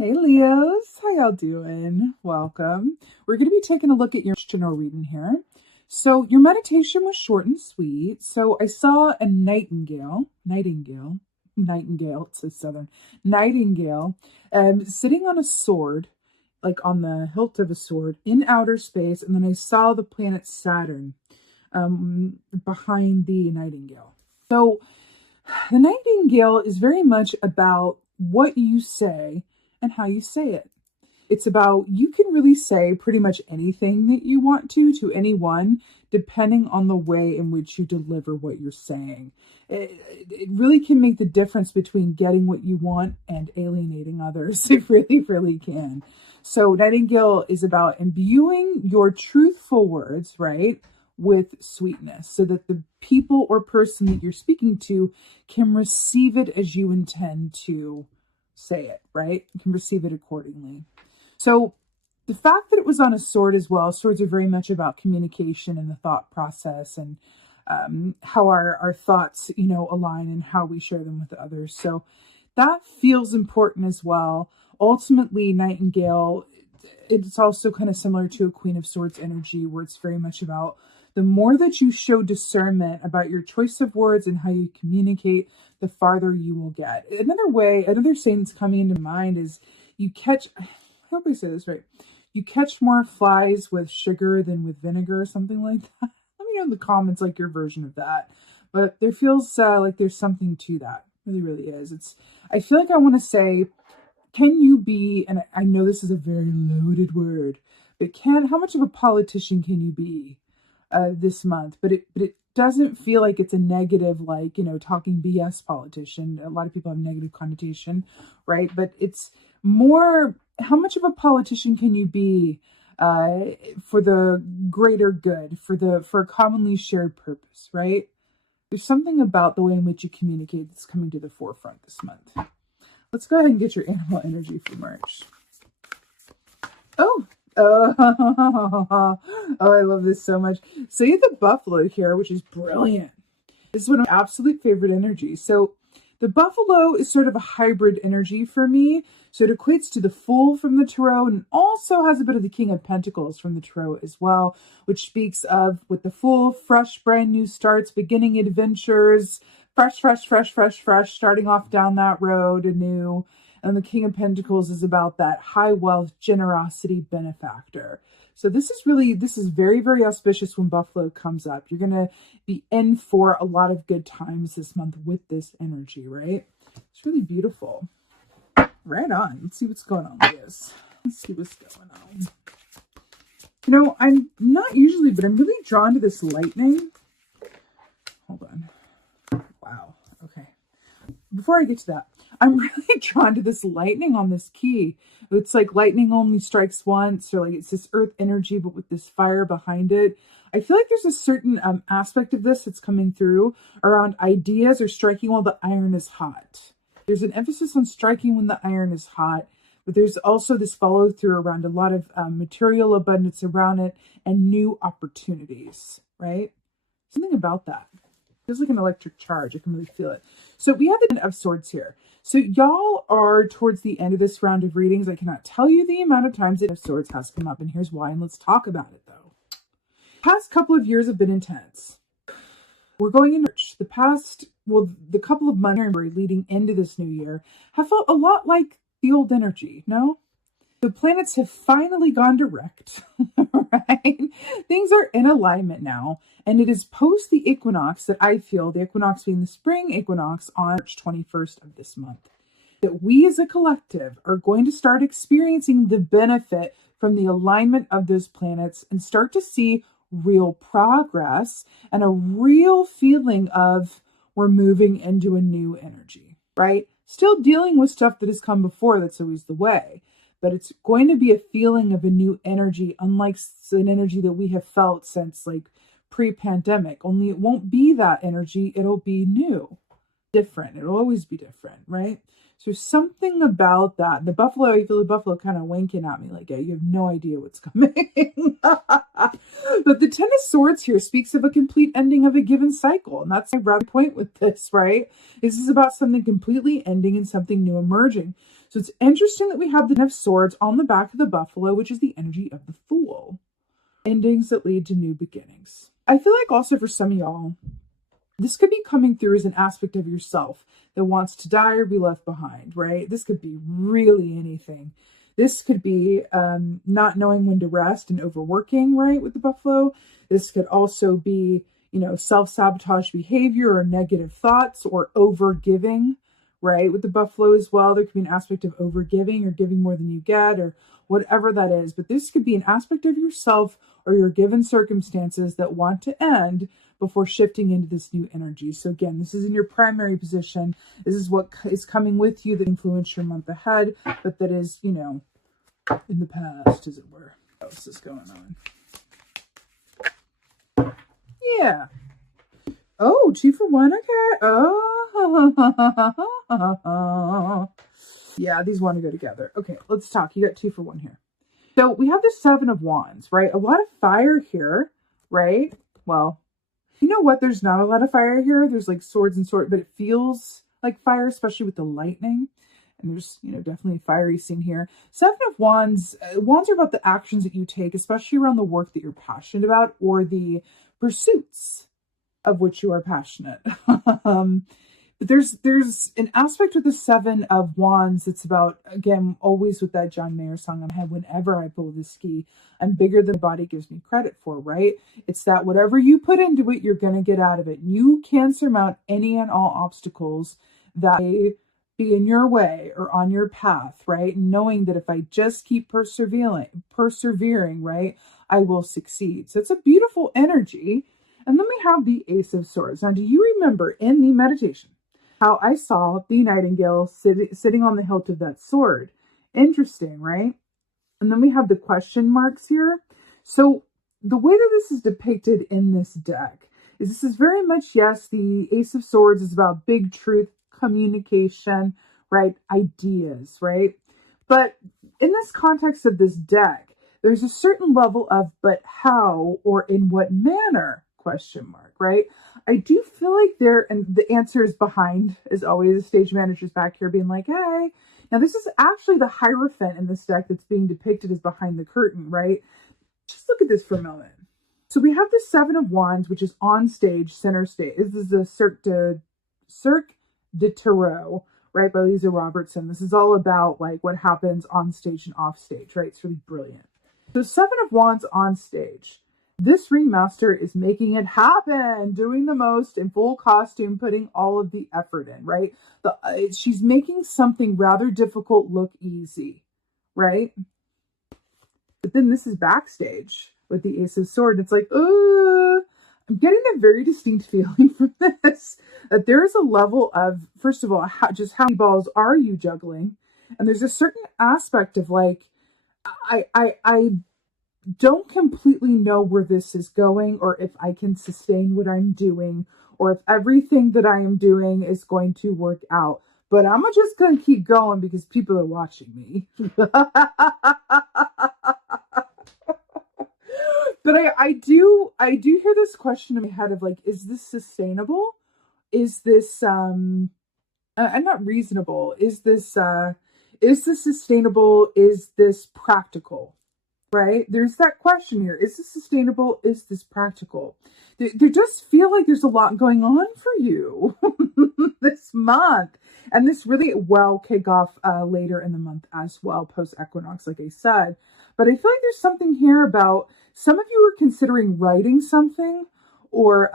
Hey Leos, how y'all doing? Welcome. We're going to be taking a look at your general reading here. So your meditation was short and sweet. So I saw a nightingale, it's so southern, nightingale, sitting on a sword, like on the hilt of a sword in outer space. And then I saw the planet Saturn behind the nightingale. So the nightingale is very much about what you say and how you say it. It's about, you can really say pretty much anything that you want to anyone, depending on the way in which you deliver what you're saying. It really can make the difference between getting what you want and alienating others. It really, really can. So Nightingale is about imbuing your truthful words, right, with sweetness, so that the people or person that you're speaking to can receive it as you intend to say it, right? You can receive it accordingly. So the fact that it was on a sword as well, swords are very much about communication and the thought process, and how our thoughts, align and how we share them with others. So that feels important as well. Ultimately, Nightingale, it's also kind of similar to a Queen of Swords energy, where it's very much about the more that you show discernment about your choice of words and how you communicate, the farther you will get. Another saying that's coming into mind is I hope I say this right. You catch more flies with sugar than with vinegar, or something like that. Let me know in the comments, like your version of that. But there feels like there's something to that. It really, really is. I feel like I want to say, can you be, and I know this is a very loaded word, but how much of a politician can you be this month? But it doesn't feel like it's a negative, like, talking BS politician. A lot of people have negative connotation, right? But it's more, how much of a politician can you be for the greater good, for a commonly shared purpose, right? There's something about the way in which you communicate that's coming to the forefront this month. Let's go ahead and get your animal energy for March. Oh, I love this so much. So you have the buffalo here, which is brilliant. This is one of my absolute favorite energies. So the buffalo is sort of a hybrid energy for me. So it equates to the Fool from the Tarot, and also has a bit of the King of Pentacles from the Tarot as well, which speaks of, with the Fool, fresh, brand new starts, beginning adventures, fresh, starting off down that road anew. And the King of Pentacles is about that high wealth, generosity, benefactor. So this is very, very auspicious when Buffalo comes up. You're going to be in for a lot of good times this month with this energy, right? It's really beautiful. Right on. Let's see what's going on with this. Let's see what's going on. I'm not usually, but I'm really drawn to this lightning. Hold on. Wow. Okay. Before I get to that, I'm really drawn to this lightning on this key. It's like lightning only strikes once, or like it's this earth energy, but with this fire behind it. I feel like there's a certain aspect of this that's coming through around ideas or striking while the iron is hot. There's an emphasis on striking when the iron is hot, but there's also this follow through around a lot of material abundance around it and new opportunities, right? Something about that. Feels like an electric charge. I can really feel it. So we have the Ten of Swords here. So y'all are towards the end of this round of readings. I cannot tell you the amount of times the Ten of Swords has come up, and here's why, and let's talk about it though. Past couple of years have been intense. We're going in March. The couple of months leading into this new year have felt a lot like the old energy, no? The planets have finally gone direct, right? Things are in alignment now, and it is post the equinox that I feel, the equinox being the spring equinox on March 21st of this month, that we as a collective are going to start experiencing the benefit from the alignment of those planets and start to see real progress and a real feeling of we're moving into a new energy, right? Still dealing with stuff that has come before, that's always the way. But it's going to be a feeling of a new energy, unlike an energy that we have felt since like pre-pandemic. Only it won't be that energy. It'll be new, different. It'll always be different, right? So something about that. The buffalo, I feel the buffalo kind of winking at me like, yeah, you have no idea what's coming. But the Ten of Swords here speaks of a complete ending of a given cycle. And that's my broad point with this, right? This is about something completely ending and something new emerging. So it's interesting that we have the Ten of Swords on the back of the buffalo, which is the energy of the Fool. Endings that lead to new beginnings. I feel like also for some of y'all, this could be coming through as an aspect of yourself that wants to die or be left behind, right? This could be really anything. This could be not knowing when to rest and overworking, right, with the buffalo. This could also be, self-sabotage behavior or negative thoughts or overgiving, right, with the buffalo as well. There could be an aspect of overgiving or giving more than you get or whatever that is. But this could be an aspect of yourself or your given circumstances that want to end before shifting into this new energy. So again, this is in your primary position. This is what is coming with you that influence your month ahead, but that is, in the past, as it were. What else is going on? Yeah. Oh, 2 for 1. Okay. Oh. Yeah, these want to go together. Okay, let's talk. You got 2 for 1 here. So we have the 7 of Wands, right? A lot of fire here, right? Well, you know what? There's not a lot of fire here. There's like swords and swords, but it feels like fire, especially with the lightning. And there's, definitely a fiery scene here. 7 of Wands. Wands are about the actions that you take, especially around the work that you're passionate about or the pursuits of which you are passionate. But there's an aspect with the 7 of Wands that's about, again, always with that John Mayer song on my head, whenever I pull the ski, I'm bigger than my body gives me credit for, right? It's that whatever you put into it, you're going to get out of it. You can surmount any and all obstacles that may be in your way or on your path, right? Knowing that if I just keep persevering, right, I will succeed. So it's a beautiful energy. And then we have the Ace of Swords. Now, do you remember in the meditation how I saw the nightingale sitting on the hilt of that sword? Interesting, right? And then we have the question marks here. So the way that this is depicted in this deck is this is very much, yes, the Ace of Swords is about big truth, communication, right? Ideas, right? But in this context of this deck, there's a certain level of but how or in what manner, question mark, right? I do feel like and the answer is behind, as always. The stage manager's back here being like, hey. Now this is actually the Hierophant in this deck that's being depicted as behind the curtain, right? Just look at this for a moment. So we have the 7 of Wands, which is on stage, center stage. This is the Cirque de Tarot, right, by Lisa Robertson. This is all about like what happens on stage and off stage, right? It's really brilliant. So 7 of Wands on stage. This ringmaster is making it happen, doing the most in full costume, putting all of the effort in, right? She's making something rather difficult look easy, right? But then this is backstage with the Ace of Swords. It's like, I'm getting a very distinct feeling from this, that there's a level of, first of all, just how many balls are you juggling? And there's a certain aspect of like, I don't completely know where this is going or if I can sustain what I'm doing or if everything that I am doing is going to work out. But I'm just going to keep going because people are watching me. But I do hear this question in my head of like, is this sustainable? Is this I'm not reasonable? Is this sustainable? Is this practical? Right? There's that question here. Is this sustainable? Is this practical? There does feel like there's a lot going on for you this month. And this really will kick off later in the month as well, post-equinox, like I said. But I feel like there's something here about some of you are considering writing something or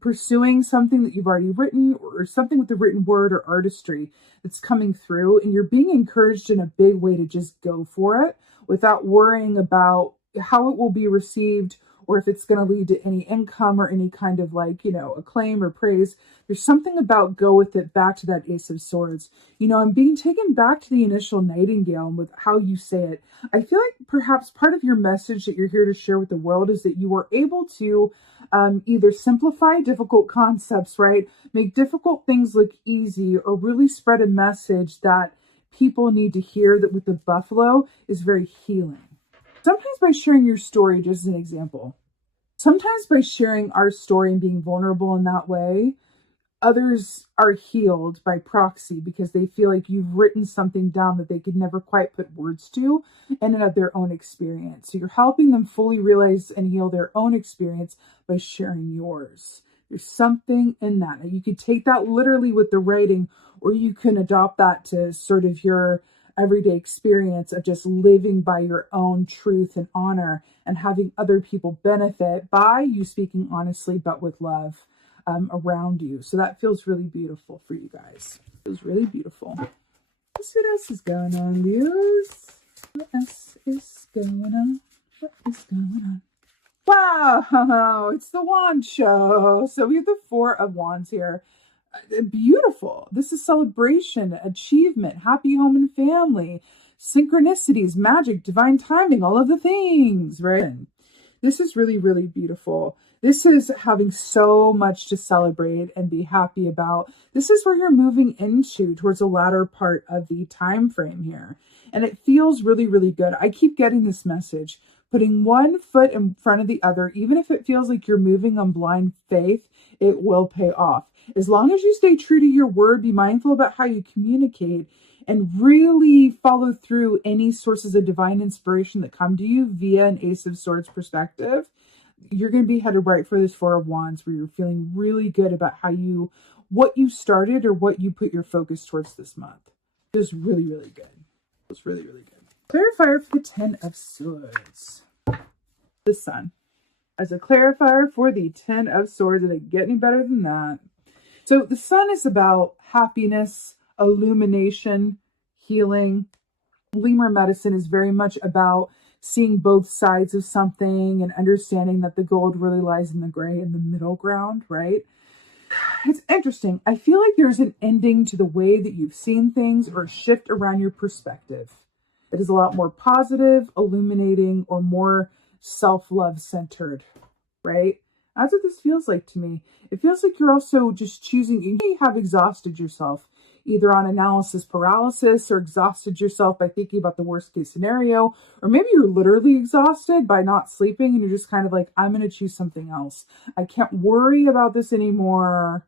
pursuing something that you've already written or something with the written word or artistry that's coming through. And you're being encouraged in a big way to just go for it, without worrying about how it will be received or if it's going to lead to any income or any kind of like, acclaim or praise. There's something about go with it, back to that Ace of Swords. I'm being taken back to the initial nightingale and with how you say it. I feel like perhaps part of your message that you're here to share with the world is that you are able to either simplify difficult concepts, right? Make difficult things look easy, or really spread a message that people need to hear, that with the buffalo is very healing. Sometimes by sharing your story, just as an example, sometimes by sharing our story and being vulnerable in that way, Others are healed by proxy because they feel like you've written something down that they could never quite put words to and of their own experience. So you're helping them fully realize and heal their own experience by sharing yours. There's something in that. Now, you could take that literally with the writing, or you can adopt that to sort of your everyday experience of just living by your own truth and honor and having other people benefit by you speaking honestly but with love around you. So that feels really beautiful for you guys. It feels really beautiful. Let's see what else is going on, Leos. What else is going on? What is going on? Wow, it's the wand show. So we have the Four of Wands here. Beautiful. This is celebration, achievement, happy home and family, synchronicities, magic, divine timing, all of the things, right? This is really, really beautiful. This is having so much to celebrate and be happy about. This is where you're moving into towards the latter part of the time frame here. And it feels really, really good. I keep getting this message. Putting one foot in front of the other, even if it feels like you're moving on blind faith, it will pay off. As long as you stay true to your word, be mindful about how you communicate, and really follow through any sources of divine inspiration that come to you via an Ace of Swords perspective, you're going to be headed right for this Four of Wands, where you're feeling really good about what you started or what you put your focus towards this month. It was really, really good. It was really, really good. Clarifier for the Ten of Swords. The Sun. As a clarifier for the Ten of Swords, did it get any better than that? So the Sun is about happiness, illumination, healing. Lemur medicine is very much about seeing both sides of something and understanding that the gold really lies in the gray, in the middle ground, right? It's interesting. I feel like there's an ending to the way that you've seen things, or a shift around your perspective that is a lot more positive, illuminating, or more self-love centered, right? That's what this feels like to me. It feels like you're also just choosing, you may have exhausted yourself either on analysis paralysis, or exhausted yourself by thinking about the worst case scenario, or maybe you're literally exhausted by not sleeping and you're just kind of like, I'm going to choose something else. I can't worry about this anymore.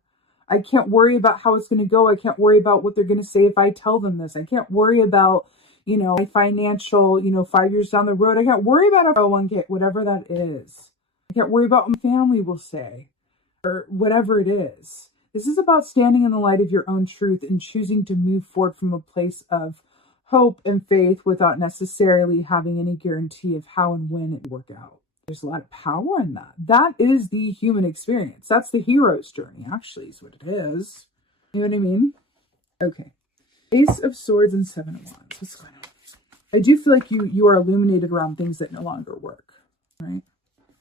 I can't worry about how it's going to go. I can't worry about what they're going to say if I tell them this. I can't worry about, my financial, 5 years down the road. I can't worry about a 401k, whatever that is. I can't worry about what my family will say, or whatever it is. This is about standing in the light of your own truth and choosing to move forward from a place of hope and faith without necessarily having any guarantee of how and when it will work out. There's a lot of power in that. That is the human experience. That's the hero's journey, actually, is what it is. You know what I mean? Okay. Ace of Swords and Seven of Wands. What's going on? I do feel like you are illuminated around things that no longer work, right?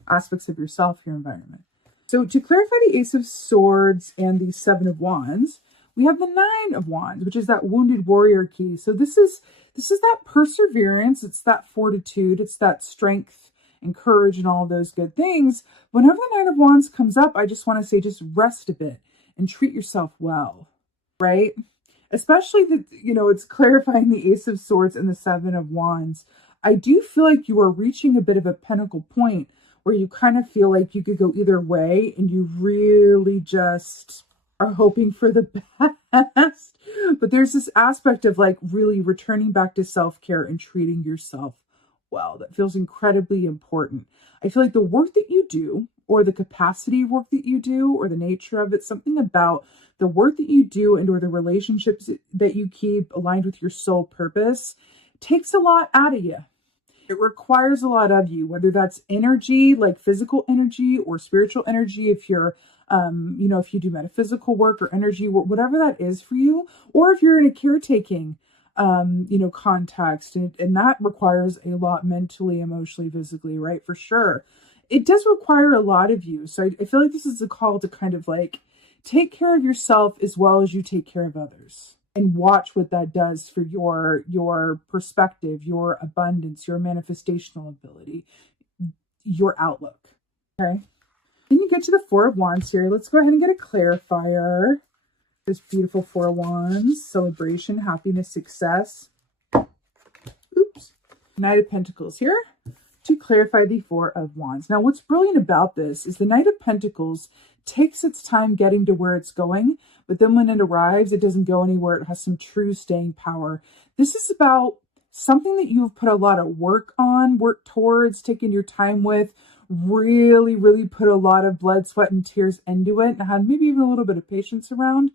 Aspects of yourself, your environment. So to clarify the Ace of Swords and the Seven of Wands, we have the Nine of Wands, which is that wounded warrior key. So this is that perseverance. It's that fortitude. It's that strength and courage and all of those good things. Whenever the Nine of Wands comes up, I just want to say, just rest a bit and treat yourself well, right? Especially that, it's clarifying the Ace of Swords and the Seven of Wands. I do feel like you are reaching a bit of a pinnacle point where you kind of feel like you could go either way, and you really just are hoping for the best. But there's this aspect of like really returning back to self-care and treating yourself well. That feels incredibly important. I feel like the work that you do, or the capacity of work that you do, or the nature of it, something about the work that you do and or the relationships that you keep aligned with your soul purpose takes a lot out of you. It requires a lot of you, whether that's energy, like physical energy, or spiritual energy, if you're, if you do metaphysical work or energy work, whatever that is for you, or if you're in a caretaking, context, and that requires a lot mentally, emotionally, physically, right? For sure. It does require a lot of you. So I feel like this is a call to kind of like take care of yourself as well as you take care of others. And watch what that does for your perspective, your abundance, your manifestational ability, your outlook. Okay. Then you get to the Four of Wands here. Let's go ahead and get a clarifier. This beautiful Four of Wands, celebration, happiness, success. Oops. Knight of Pentacles here. to clarify the Four of Wands. Now, what's brilliant about this is the Knight of Pentacles takes its time getting to where it's going, but then when it arrives, it doesn't go anywhere. It has some true staying power. This is about something that you've put a lot of work on, work towards, taking your time with, really, really put a lot of blood, sweat, and tears into it, and had maybe even a little bit of patience around,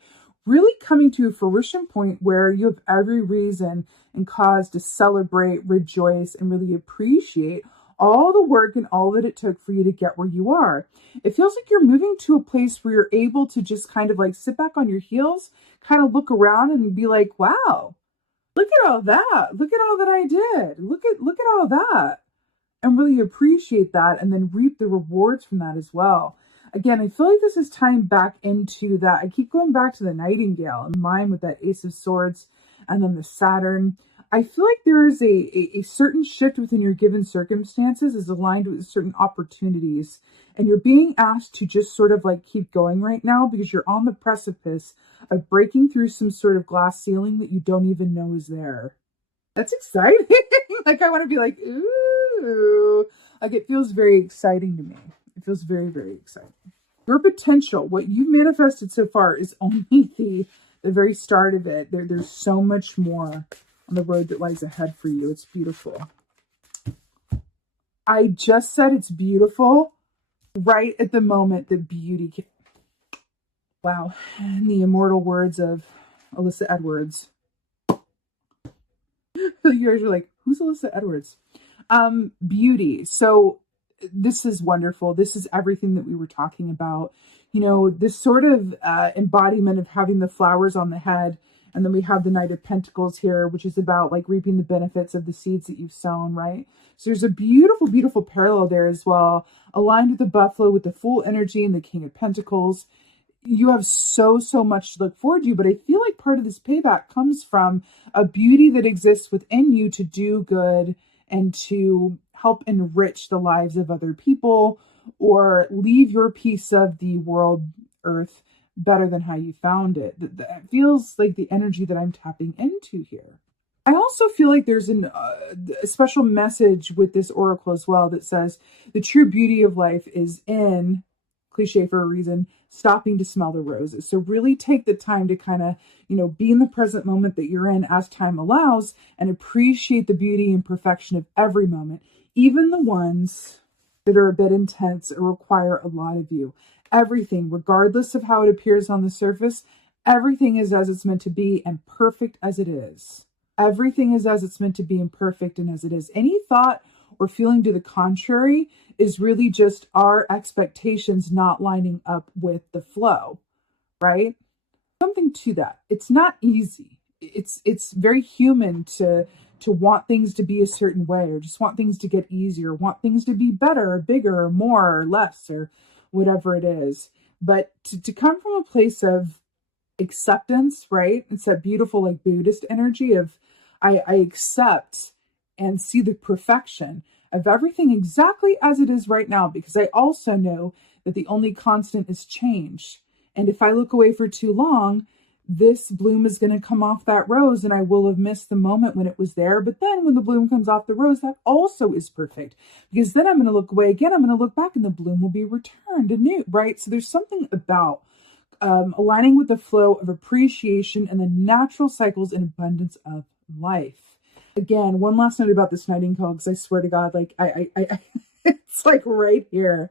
really coming to a fruition point where you have every reason and cause to celebrate, rejoice, and really appreciate all the work and all that it took for you to get where you are. It feels like you're moving to a place where you're able to just kind of like sit back on your heels, kind of look around and be like, wow, look at all that. Look at all that I did. Look at all that. And really appreciate that and then reap the rewards from that as well. Again, I feel like this is tying back into that. I keep going back to the Nightingale in mind with that Ace of Swords and then the Saturn. I feel like there is a certain shift within your given circumstances is aligned with certain opportunities. And you're being asked to just sort of like keep going right now because you're on the precipice of breaking through some sort of glass ceiling that you don't even know is there. That's exciting. Like I want to be like, ooh. Like it feels very exciting to me. It feels very, very exciting. Your potential, what you've manifested so far is only the very start of it. There's so much more on the road that lies ahead for you. It's beautiful. I just said it's beautiful right at the moment that beauty can. Wow. In the immortal words of Alyssa Edwards. You guys are like, who's Alyssa Edwards? Beauty. So this is wonderful. This is everything that we were talking about. You know, this sort of embodiment of having the flowers on the head. And then we have the Knight of Pentacles here, which is about like reaping the benefits of the seeds that you've sown, right? So there's a beautiful, beautiful parallel there as well, aligned with the buffalo, with the Fool energy and the King of Pentacles. You have so much to look forward to, but I feel like part of this payback comes from a beauty that exists within you to do good and to help enrich the lives of other people or leave your piece of the world, earth, better than how you found it. That feels like the energy that I'm tapping into here. I also feel like there's a special message with this oracle as well that says the true beauty of life is in, cliche for a reason, stopping to smell the roses. So really take the time to kind of, you know, be in the present moment that you're in as time allows and appreciate the beauty and perfection of every moment, even the ones that are a bit intense or require a lot of you. Everything, regardless of how it appears on the surface, everything is as it's meant to be and perfect as it is. Everything is as it's meant to be and perfect and as it is. Any thought or feeling to the contrary is really just our expectations not lining up with the flow, right? Something to that. It's not easy. It's very human to want things to be a certain way or just want things to get easier, want things to be better or bigger or more or less or whatever it is. But to come from a place of acceptance, right? It's that beautiful like Buddhist energy of I accept and see the perfection of everything exactly as it is right now, because I also know that the only constant is change. And if I look away for too long, this bloom is going to come off that rose and I will have missed the moment when it was there. But then when the bloom comes off the rose, that also is perfect, because then I'm going to look away again. I'm going to look back and the bloom will be returned anew, right? So there's something about aligning with the flow of appreciation and the natural cycles and abundance of life. Again, one last note about this Nightingale, because I swear to God, like I it's like right here.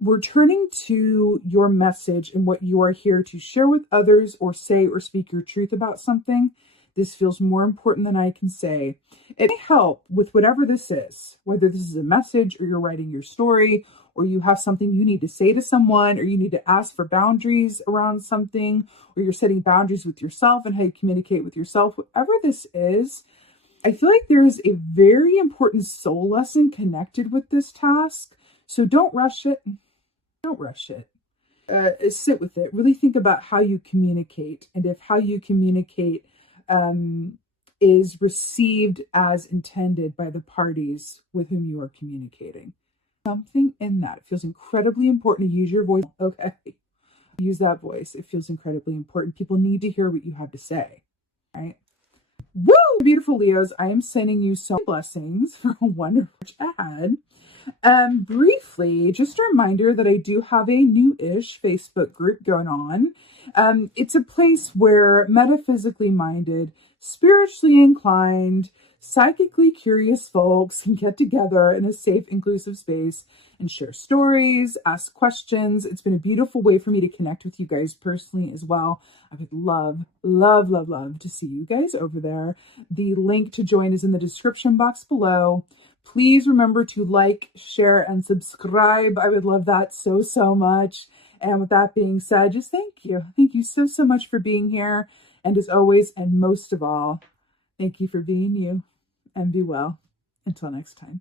Returning to your message and what you are here to share with others or say or speak your truth about something, this feels more important than I can say. It may help with whatever this is, whether this is a message or you're writing your story or you have something you need to say to someone or you need to ask for boundaries around something or you're setting boundaries with yourself and how you communicate with yourself, whatever this is. I feel like there is a very important soul lesson connected with this task. So don't rush it. Don't rush it. Sit with it. Really think about how you communicate and if how you communicate is received as intended by the parties with whom you are communicating. Something in that. It feels incredibly important to use your voice. Okay. Use that voice. It feels incredibly important. People need to hear what you have to say, right? Woo! Beautiful Leos, I am sending you so many blessings for a wonderful week ahead. Briefly, just a reminder that I do have a new-ish Facebook group going on. It's a place where metaphysically minded, spiritually inclined, psychically curious folks can get together in a safe, inclusive space and share stories, ask questions. It's been a beautiful way for me to connect with you guys personally as well. I would love, love, love, love to see you guys over there. The link to join is in the description box below. Please remember to like, share, and subscribe. I would love that so, so much. And with that being said, just thank you. Thank you so, so much for being here. And as always, and most of all, thank you for being you, and be well. Until next time.